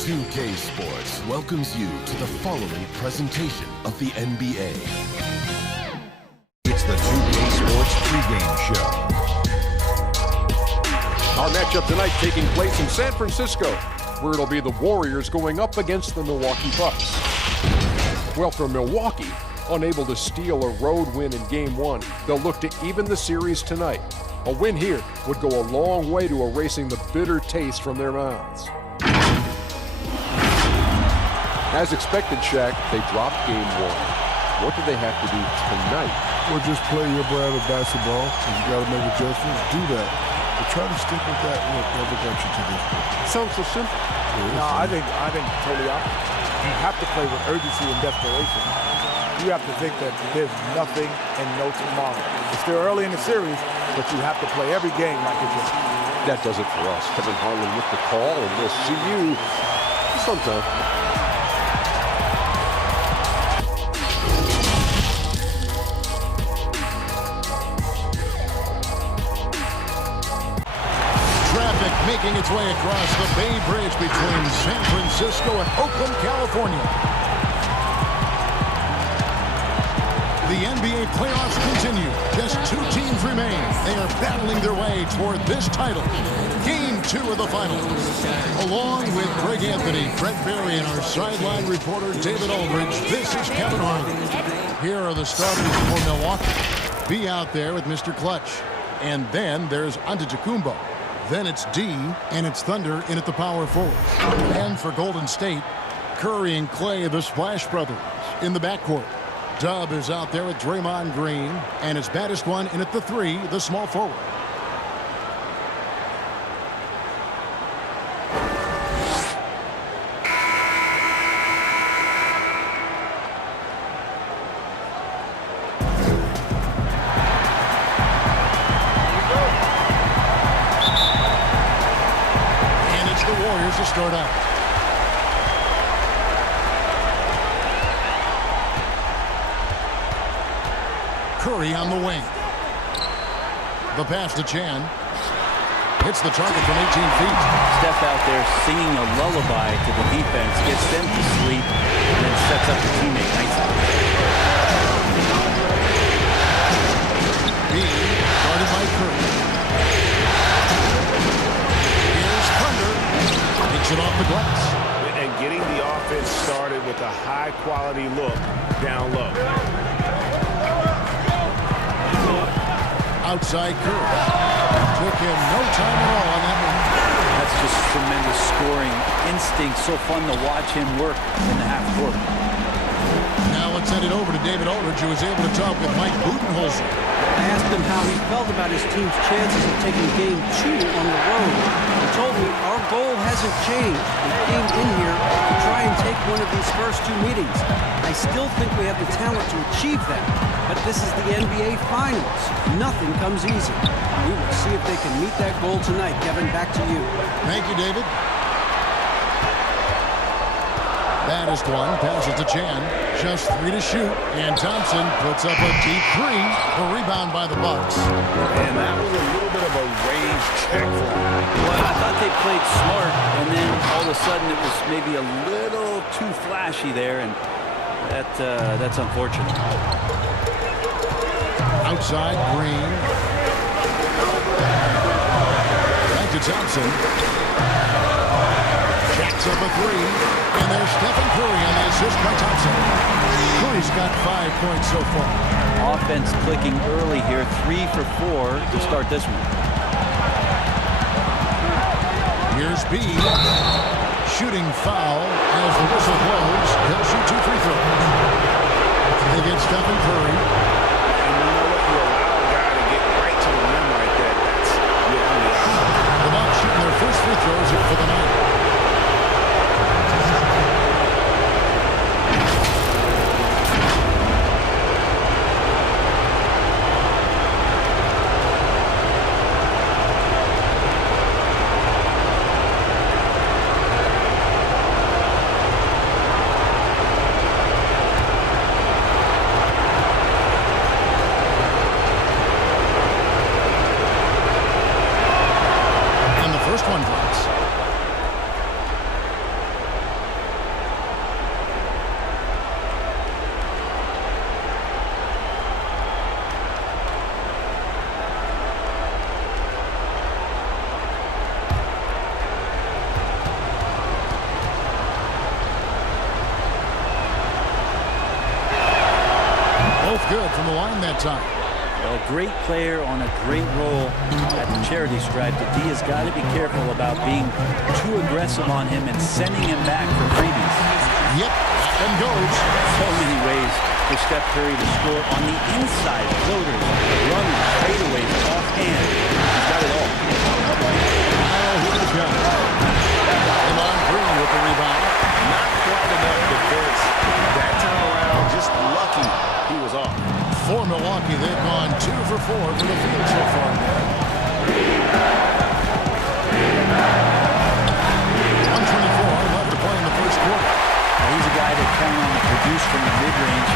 2K Sports welcomes you to the following presentation of the NBA. It's the 2K Sports pregame show. Our matchup tonight taking place in San Francisco, where it'll be the Warriors going up against the Milwaukee Bucks. Well, for Milwaukee, unable to steal a road win in Game 1, they'll look to even the series tonight. A win here would go a long way to erasing the bitter taste from their mouths. As expected, Shaq, they dropped Game 1. What do they have to do tonight? Well, just play your brand of basketball. If you got to make adjustments, do that. But try to stick with that whatever got you to this point. It sounds so simple. No, I think totally opposite. You have to play with urgency and desperation. You have to think that there's nothing and no tomorrow. It's still early in the series, but you have to play every game like it's your. That does it for us. Kevin Harlan with the call, and we'll see you sometime. Making its way across the Bay Bridge between San Francisco and Oakland, California. The NBA playoffs continue. Just 2 teams remain. They are battling their way toward this title. Game 2 of the finals. Along with Greg Anthony, Brett Berry, and our sideline reporter David Aldridge, this is Kevin Harlan. Here are the starters for Milwaukee. Be out there with Mr. Clutch. And then there's Antetokounmpo. Then it's D, and it's Thunder in at the power forward. And for Golden State, Curry and Klay, the Splash Brothers, in the backcourt. Dub is out there with Draymond Green, and his baddest one in at the 3, the small forward. To start out. Curry on the wing. The pass to Chan. Hits the target from 18 feet. Steph out there singing a lullaby to the defense, gets them to sleep, and then sets up the teammate nicely. B, guarded by Curry. Takes it off the glass. And getting the offense started with a high-quality look down low. Outside Curry. Took him no time at all on that one. That's just tremendous scoring instinct. So fun to watch him work in the half court. Now let's send it over to David Aldridge, who was able to talk with Mike Budenholzer. I asked him how he felt about his team's chances of taking Game 2 on the road. He told me our goal hasn't changed. We came in here to try and take one of these first 2 meetings. I still think we have the talent to achieve that. But this is the NBA Finals. Nothing comes easy. We will see if they can meet that goal tonight. Kevin, back to you. Thank you, David. Baddest one, passes to Chan. Just 3 to shoot, and Thompson puts up a deep 3. A rebound by the Bucks. And that was a little bit of a range check for him. Well, I thought they played smart, and then all of a sudden it was maybe a little too flashy there, and that's unfortunate. Outside, Green. Back to Thompson. Jacks up a 3. And there's Stephen Curry on the assist by Thompson. Curry's got 5 points so far. Offense clicking early here, 3 for 4 to start this one. Here's B. Shooting foul as the whistle blows. He'll shoot 2 free throws. They get Stephen Curry. And you know what? You allow a guy to get right to the rim like that. That's your only option. The Bucks shooting their first free throws here for the night. the line that time. A great player on a great role at the charity stripe. The D has got to be careful about being too aggressive on him and sending him back for freebies. Yep, and goes. So many ways for Steph Curry to score on the inside. Floaters, runners, fadeaways, offhand. He's got it all. Now here's Giannis. Draymond Green with the rebound. Not quite enough defense. That time around, just lucky he was off. For Milwaukee, they've gone 2 for 4 for the field so far. 124 left to play in the first quarter. He's a guy that count on to produce from the mid-range.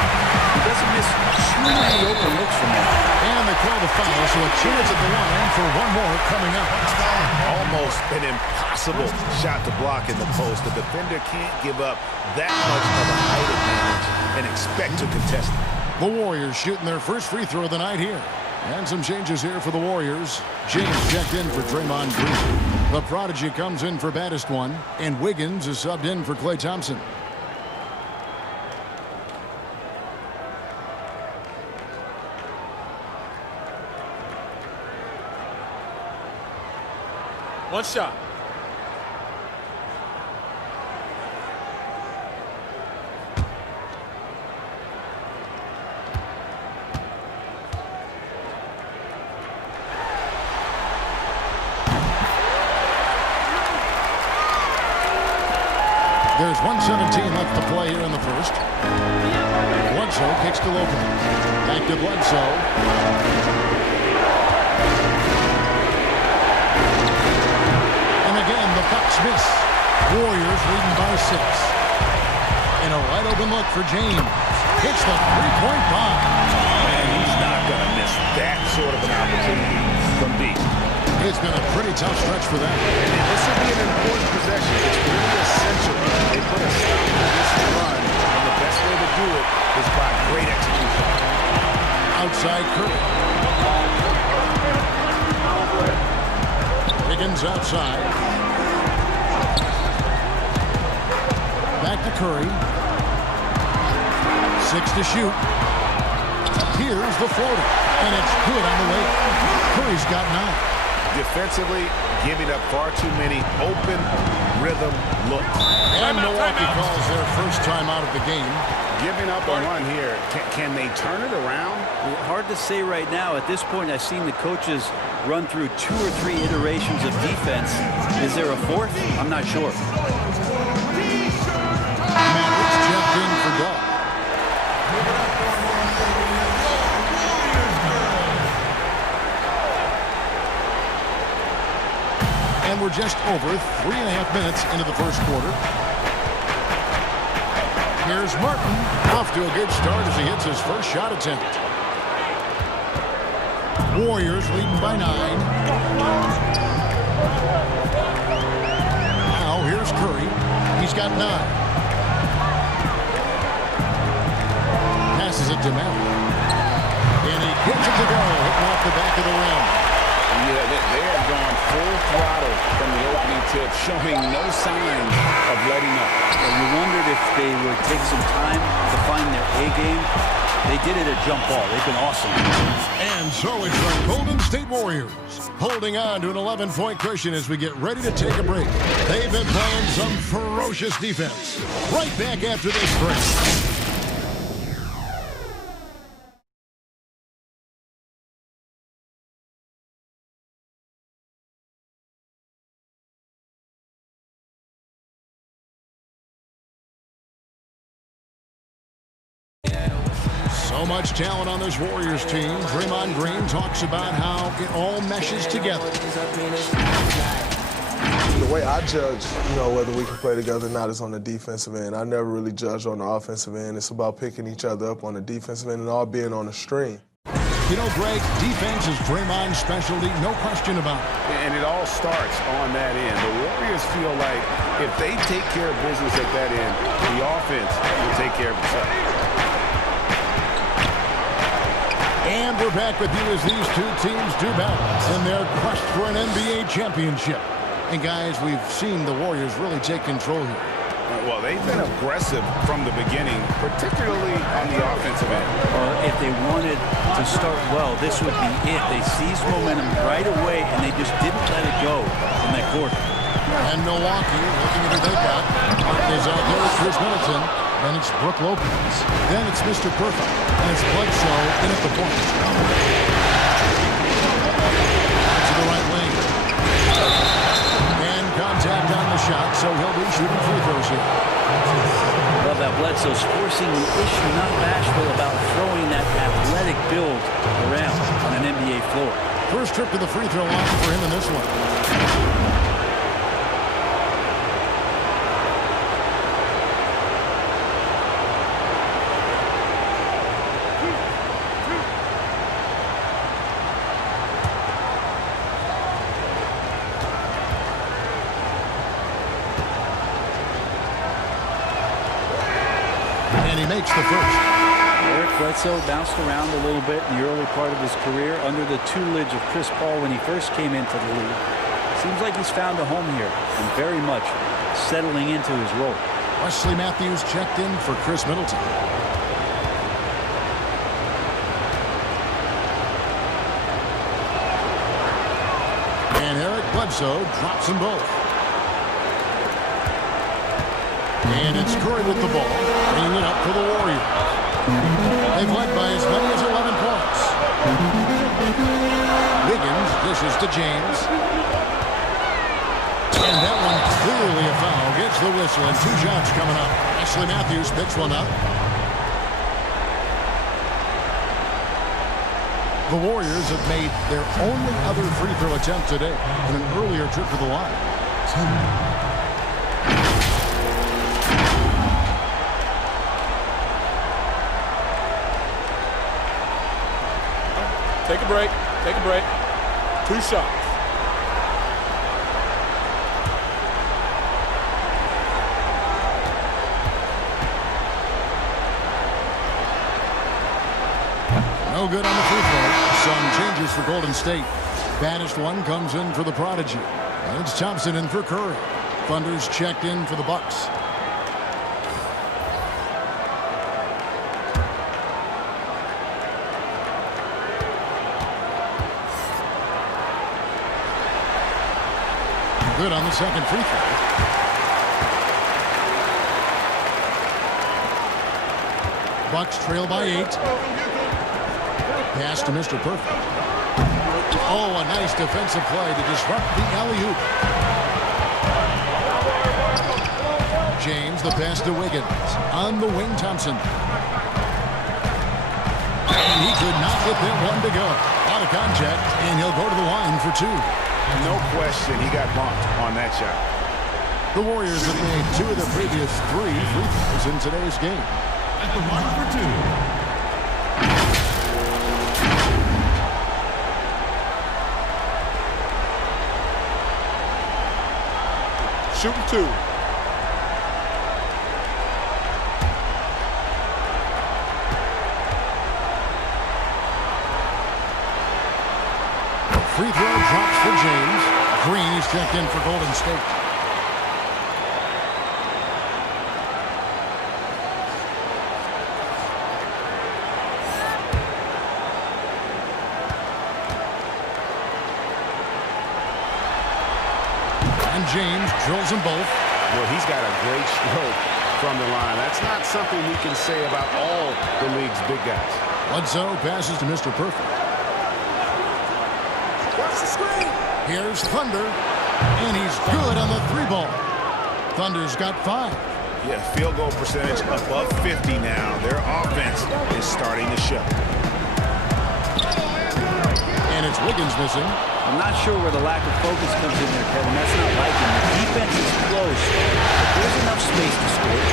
He doesn't miss too many open looks from there. And they call the foul, so a chance at the line for one more coming up. Almost an impossible shot to block in the post. The defender can't give up that much of a height advantage and expect to contest it. The Warriors shooting their first free throw of the night here. And some changes here for the Warriors. James checked in for Draymond Green. The prodigy comes in for baddest one. And Wiggins is subbed in for Klay Thompson. One shot. There's 1:17 left to play here in the first. Bledsoe kicks to Lecrae. Back to Bledsoe. And again, the Bucks miss. Warriors leading by 6. And a wide open look for James. Hits the three-point bomb. And he's not going to miss that sort of an opportunity from deep. It's been a pretty tough stretch for them. And this will be an important possession. It's really essential. They put a stop to this run, and the best way to do it is by great execution. Outside Curry. Wiggins outside. Back to Curry. 6 to shoot. Here's the floater. And it's good on the way. Curry's got 9. Defensively, giving up far too many open rhythm looks. And Milwaukee calls their first time out of the game. Giving up a run here. Can they turn it around? Hard to say right now. At this point, I've seen the coaches run through 2 or 3 iterations of defense. Is there a 4th? I'm not sure. Mavericks checked in for Dog. And we're just over 3.5 minutes into the first quarter. Here's Martin, off to a good start as he hits his first shot attempt. Warriors leading by 9. Now here's Curry. He's got 9. Passes it to Maverick. And he gets it to go, hitting off the back of the rim. Yeah, they have gone full throttle from the opening tip, showing no signs of letting up. And you wondered if they would take some time to find their A game. They did it at jump ball. They've been awesome. And so it's the Golden State Warriors holding on to an 11-point cushion as we get ready to take a break. They've been playing some ferocious defense. Right back after this break. So much talent on this Warriors team. Draymond Green talks about how it all meshes together. The way I judge, whether we can play together or not is on the defensive end. I never really judge on the offensive end. It's about picking each other up on the defensive end and all being on the string. Greg, defense is Draymond's specialty, no question about it. And it all starts on that end. The Warriors feel like if they take care of business at that end, the offense will take care of itself. And we're back with you as these two teams do battle in their quest for an NBA championship. And guys, we've seen the Warriors really take control here. Well, they've been aggressive from the beginning, particularly on the offensive end. Well, if they wanted to start well, this would be it. They seized momentum right away, and they just didn't let it go in that quarter. And Milwaukee looking at who they got. Martin is out there with Chris Middleton. Then it's Brook Lopez. Then it's Mr. Perfect. And it's Bledsoe in at the point. To the right wing. And contact on the shot, so he'll be shooting free throws here. Love that Bledsoe's forcing the issue, not bashful about throwing that athletic build around on an NBA floor. First trip to the free throw line for him in this one. And he makes the first. Eric Bledsoe bounced around a little bit in the early part of his career under the tutelage of Chris Paul when he first came into the league. Seems like he's found a home here and very much settling into his role. Wesley Matthews checked in for Chris Middleton. And Eric Bledsoe drops them both. And it's Curry with the ball, bringing it up for the Warriors. They've led by as many as 11 points. Wiggins dishes to James. And that one clearly a foul. Gets the whistle, and 2 shots coming up. Wesley Matthews picks one up. The Warriors have made their only other free throw attempt today in an earlier trip to the line. Take a break. Take a break. 2 shots. No good on the free throw. Some changes for Golden State. Banished one comes in for the Prodigy. And it's Thompson in for Curry. Thunder's checked in for the Bucks. Good on the second free throw. Bucks trail by 8. Pass to Mr. Perfect. Oh, a nice defensive play to disrupt the alley-oop. James, the pass to Wiggins. On the wing, Thompson. And he could not get that one to go. Out of contact, and he'll go to the line for 2. No question, he got bumped on that shot. The Warriors have made 2 of the previous 3 free throws in today's game. At the line for 2. Shooting 2. Free throw drops for James. Green is checked in for Golden State. And James drills them both. Well, he's got a great stroke from the line. That's not something we can say about all the league's big guys. Bledsoe passes to Mr. Perfect. Here's Thunder, and he's good on the 3-ball. Thunder's got 5. Yeah, field goal percentage above 50 now. Their offense is starting to show. And it's Wiggins missing. I'm not sure where the lack of focus comes in there, Kevin. That's not like him. The defense is close, but there's enough space to score.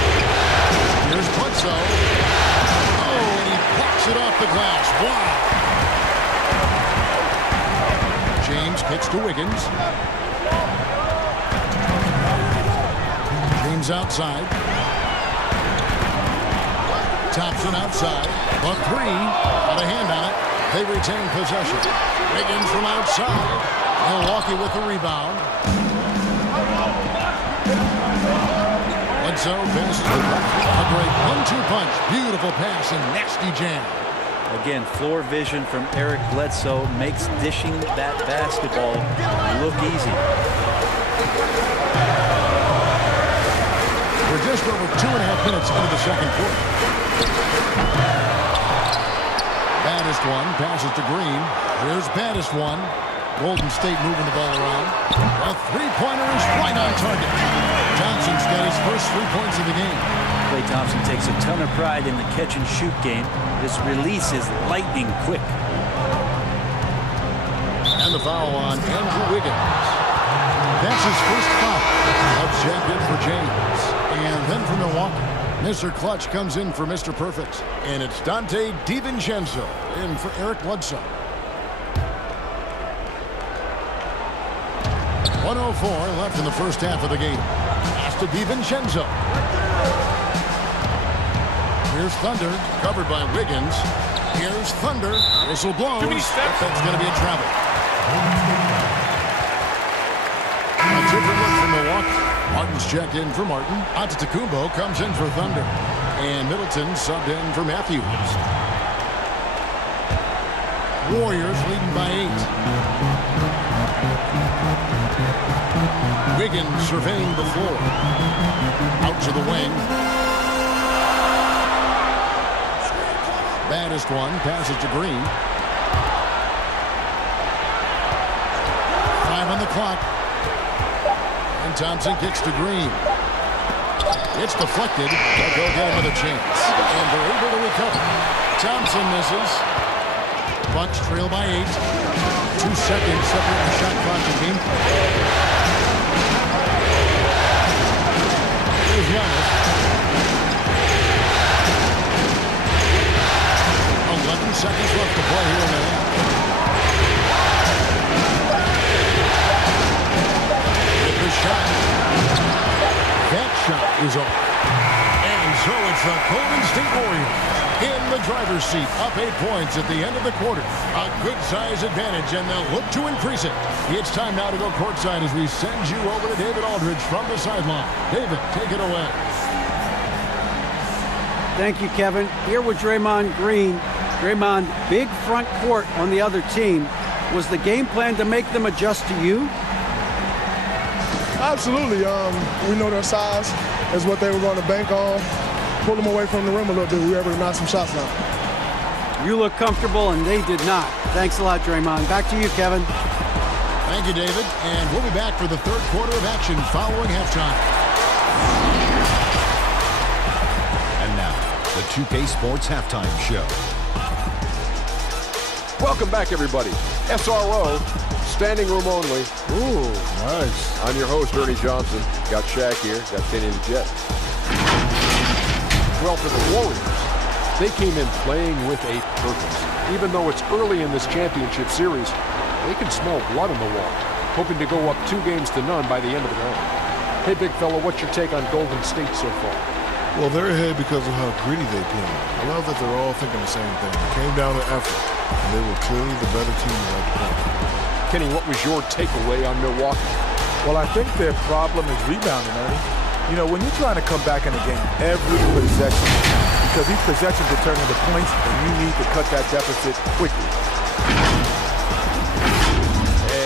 Here's Bledsoe. Oh, and he blocks it off the glass. Wow. James kicks to Wiggins. James outside. Thompson outside. The 3. Got a hand on it. They retain possession. Wiggins from outside. Milwaukee with the rebound. Bledsoe passes to Lecrae. A great 1-2 punch. Beautiful pass and nasty jam. Again, floor vision from Eric Bledsoe makes dishing that basketball look easy. We're just over 2.5 minutes into the second quarter. Baddest one passes to Green. Here's Baddest one. Golden State moving the ball around. A three-pointer is right on target. Thompson's got his first 3 points of the game. Klay Thompson takes a ton of pride in the catch-and-shoot game. His release is lightning quick. And the foul on Andrew Wiggins. That's his first foul. A check in for James. And then for Milwaukee, Mr. Clutch comes in for Mr. Perfect. And it's Dante DiVincenzo in for Eric Bledsoe. 1:04 left in the first half of the game. Pass to DiVincenzo. Here's Thunder, covered by Wiggins. Here's Thunder. Whistle blows. That's going to be a travel. A different look for Milwaukee. Martin's checked in for Martin. Antetokounmpo comes in for Thunder. And Middleton subbed in for Matthews. Warriors leading by 8. Wiggins surveying the floor. Out to the wing. Baddest one passes to Green. 5 on the clock. And Thompson kicks to Green. It's deflected. They'll go get him with a chance. And they're able to recover. Thompson misses. Bucks trail by 8. 2 seconds separate the shot clock and game. Here's Giannis. 11 seconds left to play here in the half. With the shot. That shot is off. And so it's the Golden State Warriors in the driver's seat, up 8 points at the end of the quarter. A good size advantage, and they'll look to increase it. It's time now to go courtside as we send you over to David Aldridge from the sideline. David, take it away. Thank you, Kevin. Here with Draymond Green. Draymond, big front court on the other team. Was the game plan to make them adjust to you? Absolutely. We know their size is what they were going to bank on. Pull them away from the rim a little bit. We were able to knock some shots down. You look comfortable, and they did not. Thanks a lot, Draymond. Back to you, Kevin. Thank you, David. And we'll be back for the third quarter of action following halftime. And now, the 2K Sports Halftime Show. Welcome back, everybody. SRO, standing room only. Ooh, nice. I'm your host, Ernie Johnson. Got Shaq here. Got Kenny the Jet. Well, for the Warriors, they came in playing with a purpose. Even though it's early in this championship series, they can smell blood in the water, hoping to go up 2-0 by the end of the round. Hey, big fella, what's your take on Golden State so far? Well, they're ahead because of how gritty they played. I love that they're all thinking the same thing. It came down to effort, and they were clearly the better team at the point. Kenny, what was your takeaway on Milwaukee? Well, I think their problem is rebounding, Ernie. You know, when you're trying to come back in a game, every possession, because these possessions determine the points, and you need to cut that deficit quickly.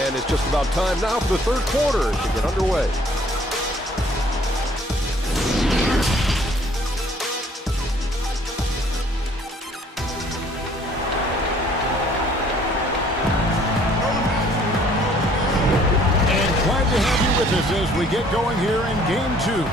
And it's just about time now for the third quarter to get underway. As we get going here in Game 2.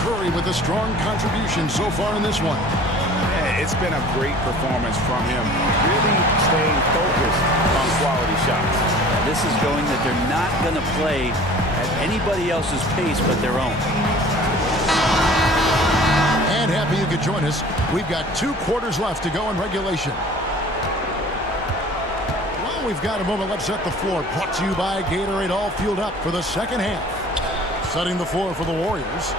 Curry with a strong contribution so far in this one. Yeah, it's been a great performance from him. Really staying focused on quality shots. And this is showing that they're not going to play at anybody else's pace but their own. And happy you could join us. We've got 2 quarters left to go in regulation. We've got a moment. Let's set the floor. Brought to you by Gatorade, all fueled up for the second half. Setting the floor for the Warriors.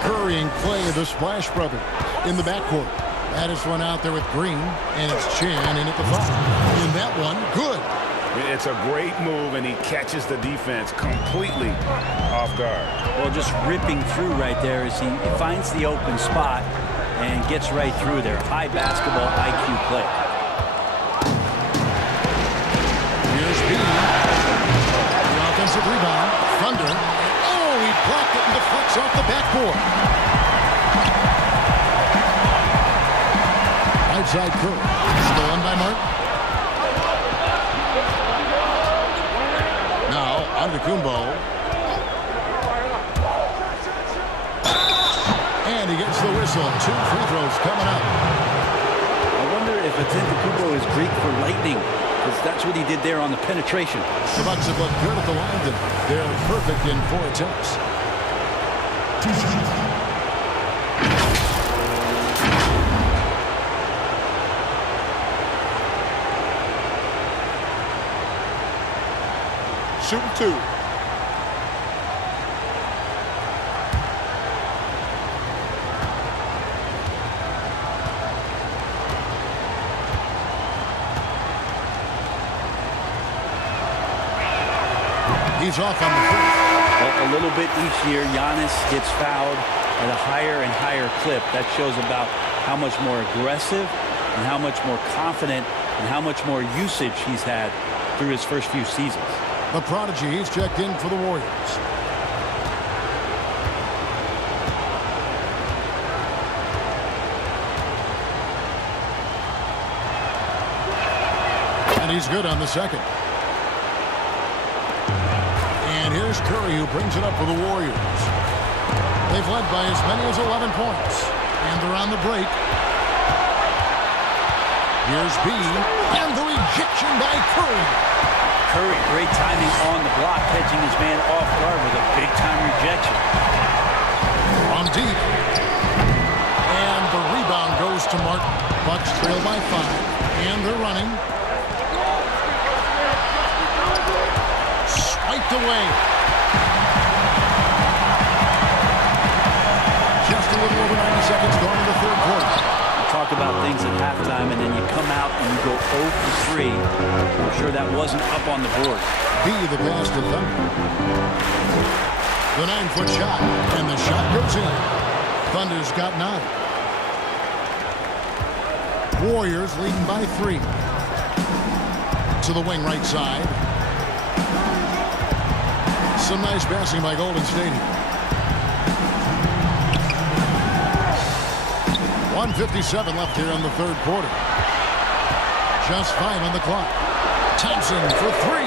Curry and Klay, the Splash Brothers, in the backcourt. Baddest one out there with Green, and it's Chan in at the 5. In that one, good. I mean, it's a great move, and he catches the defense completely off guard. Well, just ripping through right there as he finds the open spot and gets right through there. High basketball IQ play. Here's B. The offensive rebound. Thunder. Oh, he blocked it and deflects off the backboard. Outside Curry. Stolen by Martin. Now, Antetokounmpo. And he gets the whistle. 2 free throws coming up. I wonder if Antetokounmpo is Greek for lightning, because that's what he did there on the penetration. The Bucks have looked good at the line. They're perfect in 4 attempts. Shooting 2. He's off on the first. A little bit each year, Giannis gets fouled at a higher and higher clip. That shows about how much more aggressive and how much more confident and how much more usage he's had through his first few seasons. The prodigy, he's checked in for the Warriors. And he's good on the second. And here's Curry, who brings it up for the Warriors. They've led by as many as 11 points. And they're on the break. Here's B. And the rejection by Curry. Curry, great timing on the block, catching his man off guard with a big-time rejection. On deep. And the rebound goes to Martin. Bucks trail by 5. And they're running. Swiped away. Just a little over 90 seconds going to the third quarter. Talk about things at halftime, and then you come out and you go 0 for 3. I'm sure that wasn't up on the board. B, the pass to Thunder. The 9-foot shot, and the shot goes in. Thunder's got 9. Warriors leading by 3. To the wing right side. Some nice passing by Golden State. 1:57 left here in the third quarter. Just 5 on the clock. Thompson for 3.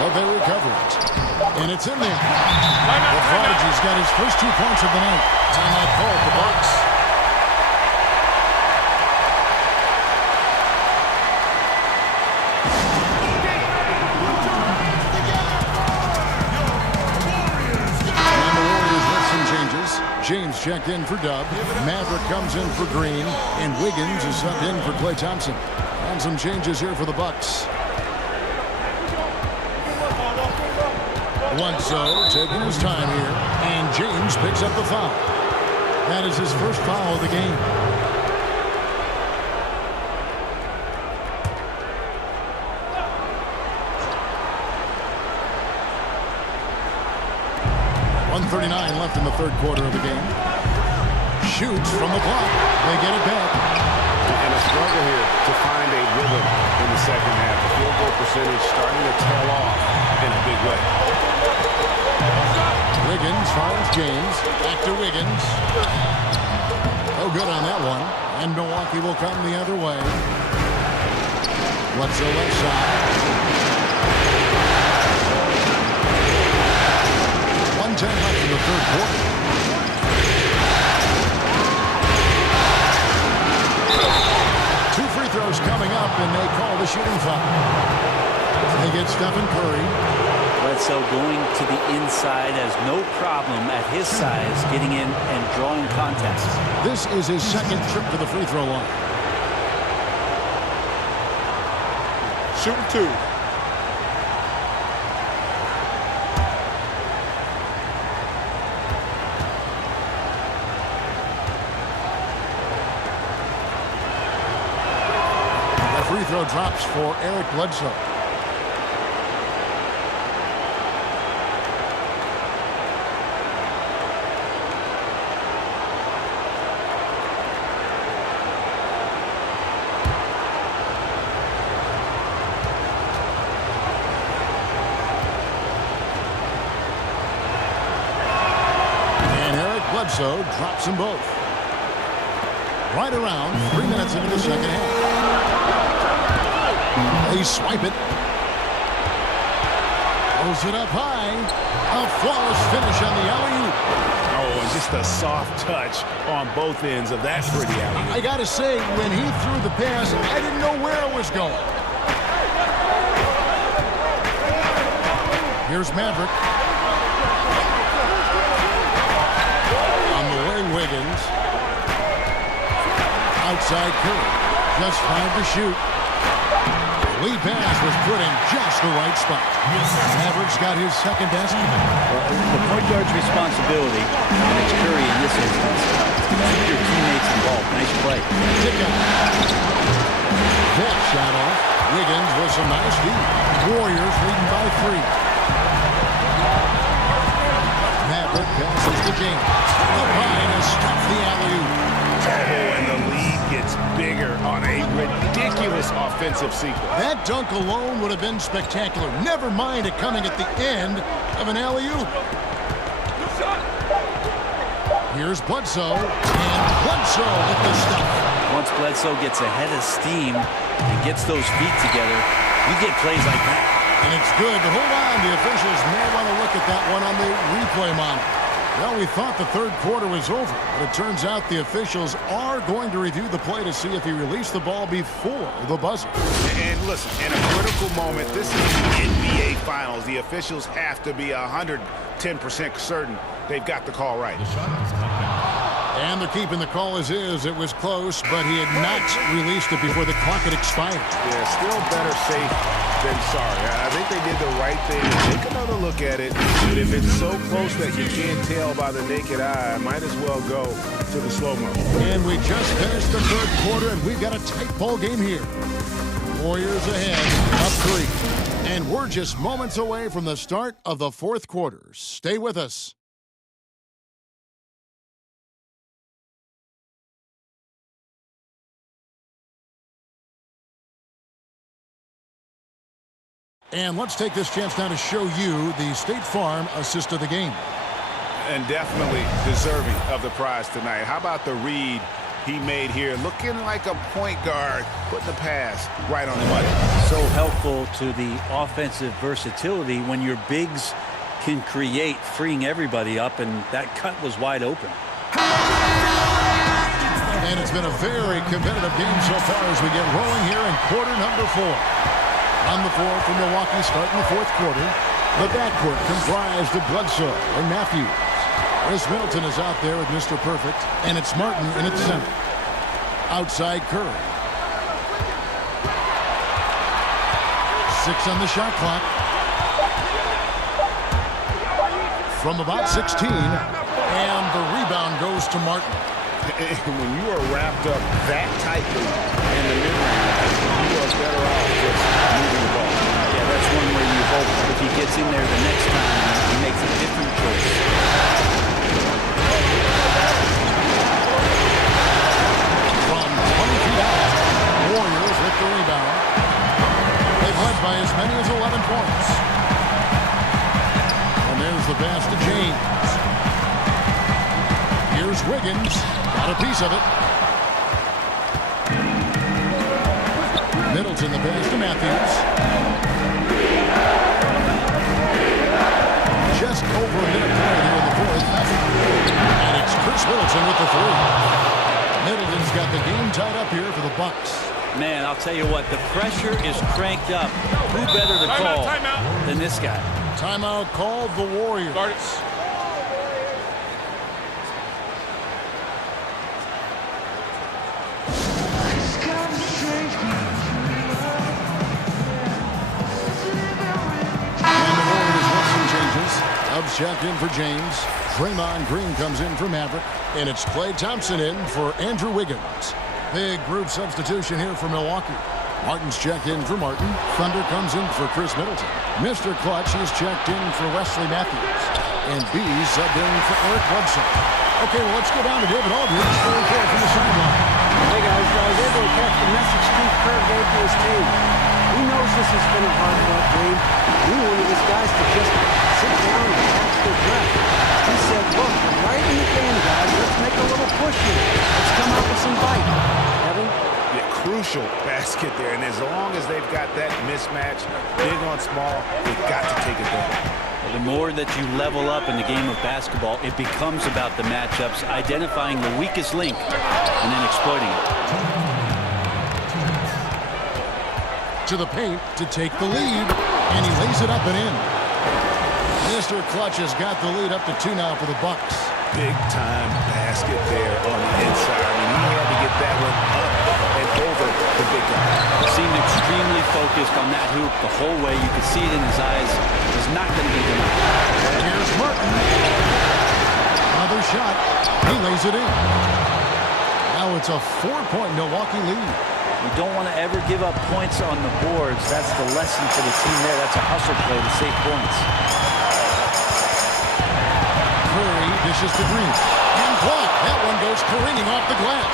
But they recover it. And it's in there. The prodigy's got his first 2 points of the night. Timeout called the Bucks. And the Warriors with some changes. James checked in for Dub. Maverick comes in for Green. And Wiggins is subbed in for Klay Thompson. And some changes here for the Bucks. Bledsoe taking his time here. And James picks up the foul. That is his first foul of the game. .139 left in the third quarter of the game. Shoots from the clock. They get it back. And a struggle here to find a rhythm in the second half. The field goal percentage starting to tail off in a big way. Wiggins finds James. Back to Wiggins. Oh, good on that one. And Milwaukee will come the other way. Bledsoe left side. 1:10 left in the third quarter. Two free throws coming up, and they call the shooting foul. They get Stephen Curry. Bledsoe going to the inside has no problem at his size getting in and drawing contact. This is his second trip to the free throw line. Shooting 2. The free throw drops for Eric Bledsoe. Bledsoe drops them both. Right around 3 minutes into the second half. They swipe it. Throws it up high. A flawless finish on the alley-oop. Oh, and just a soft touch on both ends of that pretty alley-oop. I got to say, when he threw the pass, I didn't know where it was going. Here's Maverick. On the wing, Wiggins. Outside Curry. Just 5 to shoot. Lead pass was put in just the right spot. Maverick's got his second basket. Well, the point guard's responsibility, and it's Curry in this instance, to keep your teammates involved. Nice play. Tick up. That shot off. Wiggins with some nice D. Warriors leading by 3. Maverick passes to James. Up high to stop the alley-oop. Oh, and the lead gets bigger on a ridiculous offensive sequence. That dunk alone would have been spectacular. Never mind it coming at the end of an alley-oop. Here's Bledsoe, and Bledsoe with the stuff. Once Bledsoe gets a head of steam and gets those feet together, you get plays like that. And it's good, but hold on. The officials may want to look at that one on the replay monitor. Well, we thought the third quarter was over, but it turns out the officials are going to review the play to see if he released the ball before the buzzer. And listen, in a critical moment, this is the NBA Finals. The officials have to be 110% certain they've got the call right. And they're keeping the call as is. It was close, but he had not released it before the clock had expired. Yeah, still better safe than sorry. I think they did the right thing. Take another look at it. But if it's so close that you can't tell by the naked eye, might as well go to the slow-mo. And we just finished the third quarter, and we've got a tight ball game here. Warriors ahead, up 3. And we're just moments away from the start of the fourth quarter. Stay with us. And let's take this chance now to show you the State Farm assist of the game. And definitely deserving of the prize tonight. How about the read he made here? Looking like a point guard, putting the pass right on the money. So helpful to the offensive versatility when your bigs can create, freeing everybody up, and that cut was wide open. And it's been a very competitive game so far as we get rolling here in quarter number 4. On the floor for Milwaukee starting the fourth quarter. The backcourt comprised of Bledsoe and Matthews. Chris Middleton is out there with Mr. Perfect, and it's Martin in its center. Outside Curry. 6 on the shot clock. From about 16, and the rebound goes to Martin. When you are wrapped up that tightly in the mid-range, you are better off just moving the ball. Yeah, that's one way you hope if he gets in there the next time, he makes a different choice. From 20 feet out, Warriors with the rebound. They've led by as many as 11 points. And there's the pass to James. Here's Wiggins. Got a piece of it. Middleton the pass to Matthews. Just over a minute to play here in the fourth. And it's Chris Middleton with the 3. Middleton's got the game tied up here for the Bucks. Man, I'll tell you what, the pressure is cranked up. Who better to call than this guy? Timeout called the Warriors. Checked in for James. Draymond Green comes in for Maverick. And it's Klay Thompson in for Andrew Wiggins. Big group substitution here for Milwaukee. Martin's checked in for Martin. Thunder comes in for Chris Middleton. Mr. Clutch is checked in for Wesley Matthews. And B subbed in for Eric Bledsoe. Okay, well, let's go down to David Aldridge for a report from the sideline. Hey, guys, I was able to catch the message Steve Kerr gave to his team. He knows this has been a hard-fought game. He wanted his guys to just sit down and catch their breath. He said, look, right in the game, guys. push you. Let's come out with some bite. Evan? Yeah, crucial basket there, and as long as they've got that mismatch, big on small, they've got to take it down. The more that you level up in the game of basketball, it becomes about the matchups, identifying the weakest link, and then exploiting it. To the paint to take the lead, and he lays it up and in. Mr. Clutch has got the lead up to 2 now for the Bucks. Big-time basket there on the inside. I mean, he had to get that one up and over the big guy. He seemed extremely focused on that hoop the whole way. You could see it in his eyes. It was not going to be denied. Here's Martin. Another shot. He lays it in. Now it's a 4-point Milwaukee lead. You don't want to ever give up points on the boards. That's the lesson for the team there. That's a hustle play to save points. Curry dishes to Green. And blocked. That one goes careening off the glass.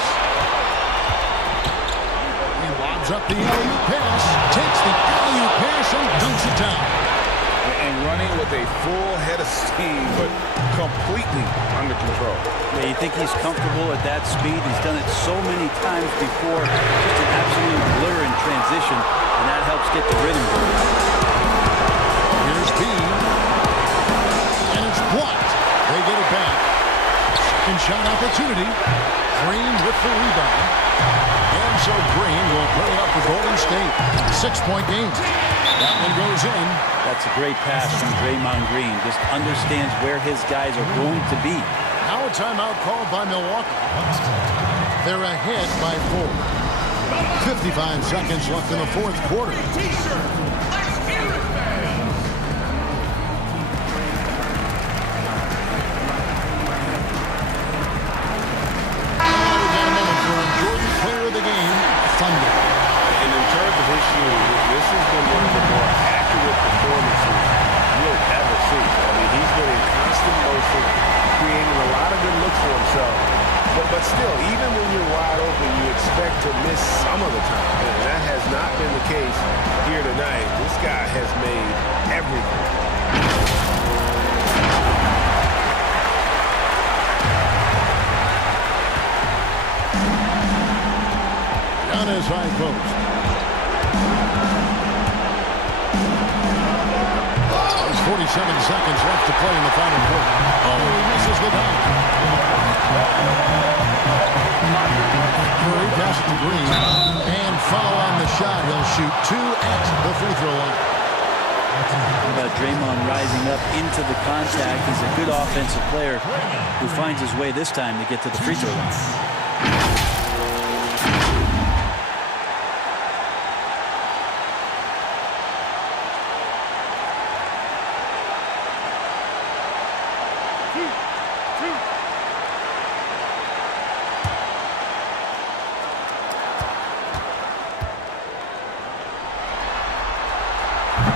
He lobs up the alley-oop pass. Takes the alley-oop pass and dunks it down. And running with a full head of steam, but completely under control. Yeah, you think he's comfortable at that speed. He's done it so many times before. Just an absolute blur in transition, and that helps get the rhythm going. Here's B. And it's blocked. They get it back. Second shot opportunity. Green with the rebound. And so Green will play it up for Golden State. 6-point game. That one goes in. That's a great pass from Draymond Green. Just understands where his guys are going to be. Now a timeout called by Milwaukee. They're ahead by 4. 55 seconds left in the fourth quarter. Player of the game, Thunder. And in terms of his shooting, this has been one of the more accurate performances you'll ever see. I mean, he's been in constant motion, creating a lot of good looks for himself. But still, even when you're wide open, you expect to miss some of the time. And that has not been the case here tonight. This guy has made everything. Giannis high post. There's 47 seconds left to play in the final quarter. Oh, he misses the dunk. Curry passes to Green. And foul on the shot. He'll shoot 2 at the free throw line. How about Draymond rising up into the contact? He's a good offensive player who finds his way this time to get to the free throw line.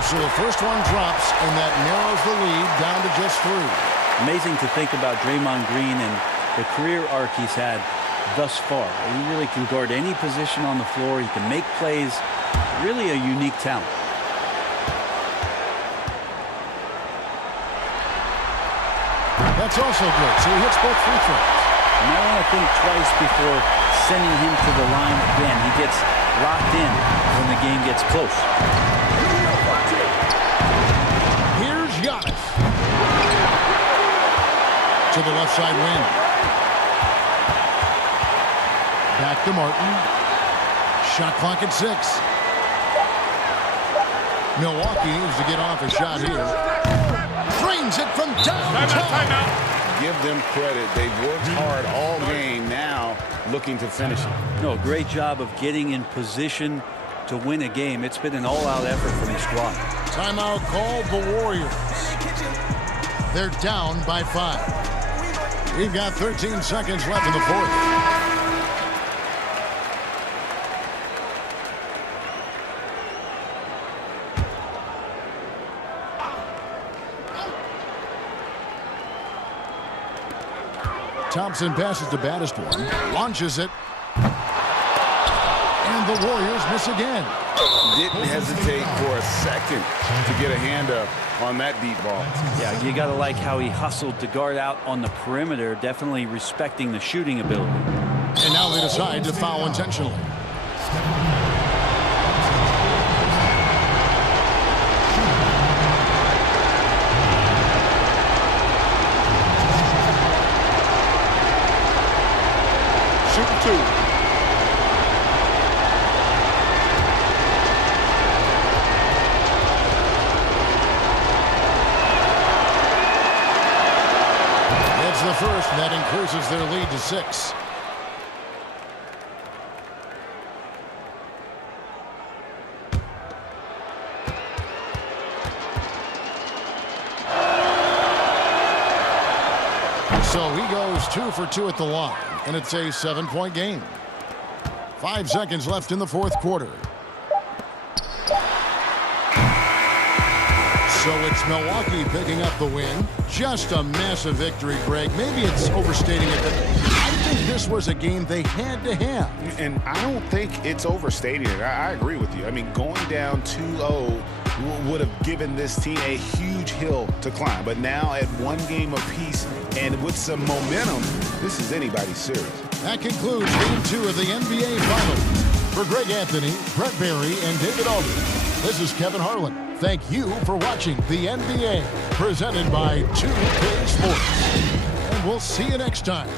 So the first one drops, and that narrows the lead down to just 3. Amazing to think about Draymond Green and the career arc he's had thus far. He really can guard any position on the floor. He can make plays. Really a unique talent. That's also good. So he hits both free throws. You might want to think twice before sending him to the line again. He gets locked in when the game gets close. Here's Giannis. To the left side wing. Back to Martin. Shot clock at 6. Milwaukee needs to get off a shot here. Drains it from downtown. Give them credit. They've worked hard all game, now looking to finish it. No, great job of getting in position to win a game. It's been an all-out effort from the squad. Timeout called the Warriors. They're down by 5. We've got 13 seconds left in the fourth. Thompson passes to Batistone, launches it, and the Warriors miss again. Didn't hesitate for a second to get a hand up on that deep ball. Yeah, you got to like how he hustled to guard out on the perimeter, definitely respecting the shooting ability. And now they decide to foul intentionally. Shooting 2. The first, and that increases their lead to 6. So he goes 2 for 2 at the line, and it's a 7-point game. 5 seconds left in the fourth quarter. So it's Milwaukee picking up the win. Just a massive victory, Greg. Maybe it's overstating it, but I think this was a game they had to have. And I don't think it's overstating it. I agree with you. I mean, going down 2-0 would have given this team a huge hill to climb. But now at 1 game apiece and with some momentum, this is anybody's series. That concludes Game 2 of the NBA Finals. For Greg Anthony, Brett Barry, and David Aldridge, this is Kevin Harlan. Thank you for watching the NBA, presented by 2K Sports. And we'll see you next time.